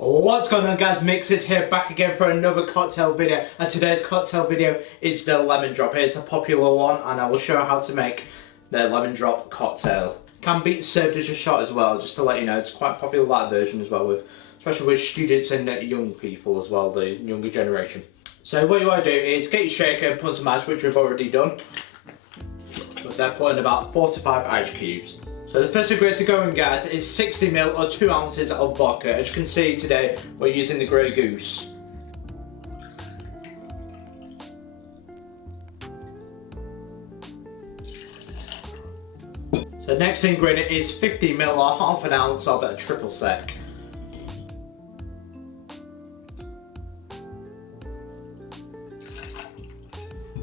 What's going on, guys? MixedSid here, back again for another cocktail video, and today's cocktail video is the lemon drop. It's a popular one and I will show how to make the lemon drop cocktail. Can be served as a shot as well, just to let you know. It's quite popular, that version as well, with especially with students and young people as well, the younger generation. So what you want to do is get your shaker and put some ice, which we've already done. So put in about 4 to 5 ice cubes. So the first ingredient to go in, guys, is 60 ml or 2 ounces of vodka. As you can see today, we're using the Grey Goose. So the next ingredient is 50 ml or half an ounce of a triple sec.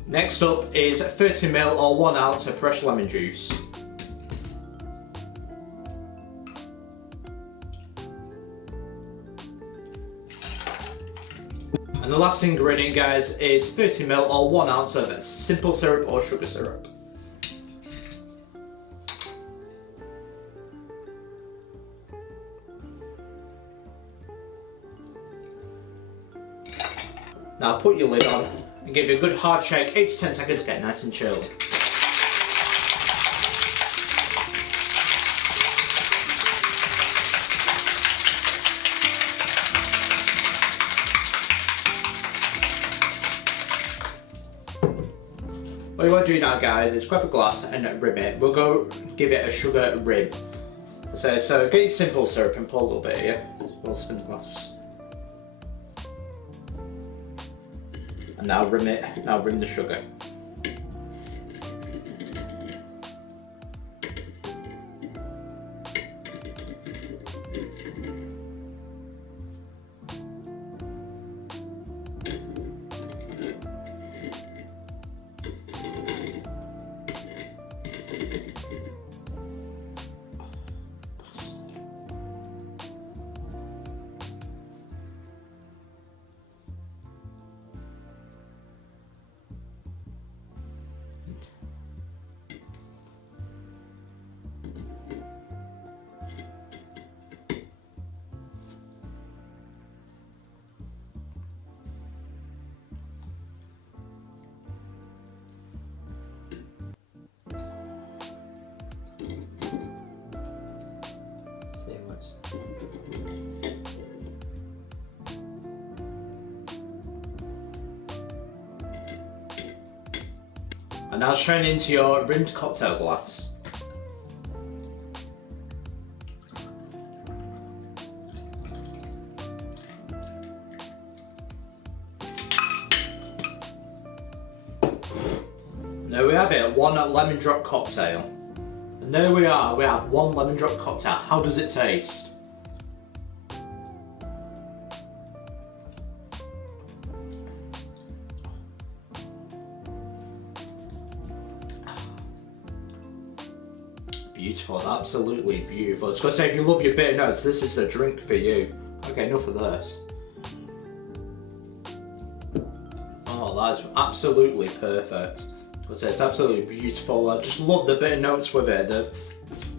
Next up is 30 ml or 1 ounce of fresh lemon juice. And the last ingredient, guys, is 30 ml or 1 ounce of simple syrup or sugar syrup. Now put your lid on and give it a good hard shake, 8 to 10 seconds to get nice and chilled. What you want to do now, guys, is grab a glass and rim it. We'll go give it a sugar rim. So get your simple syrup and pour a little bit here. We'll spin the glass. And now rim it. Now rim the sugar. And now strain into your rimmed cocktail glass. There we have it, one lemon drop cocktail. And there we are, we have one lemon drop cocktail. How does it taste? Beautiful, absolutely beautiful. I was going to say, if you love your bitter notes, this is the drink for you. Okay, enough of this. Oh, that's absolutely perfect. I was going to say, it's absolutely beautiful. I just love the bitter notes with it. The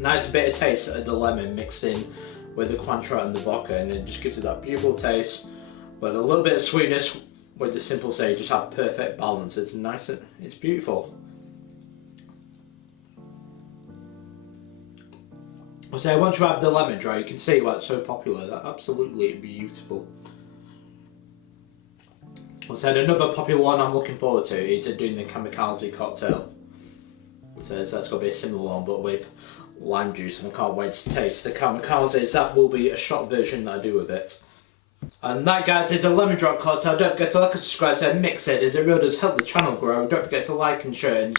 nice bitter taste of the lemon mixed in with the Cointreau and the vodka, and it just gives it that beautiful taste. But a little bit of sweetness with the simple sage, just have perfect balance. It's nice and it's beautiful. So once you have the lemon dry, you can see why it's so popular. That's absolutely beautiful. So another popular one I'm looking forward to is doing the kamikaze cocktail. So that's going to be a similar one, but with lime juice, and I can't wait to taste the kamikazes. That will be a shot version that I do with it. And that, guys, is a lemon drop cocktail. Don't forget to like and subscribe to MixedSid, as it really does help the channel grow. Don't forget to like and share.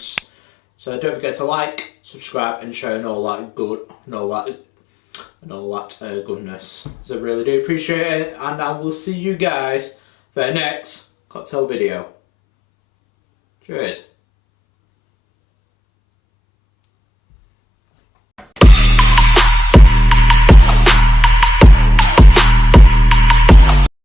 So don't forget to like, subscribe and share and all that good and all that goodness. So I really do appreciate it, and I will see you guys for the next cocktail video. Cheers.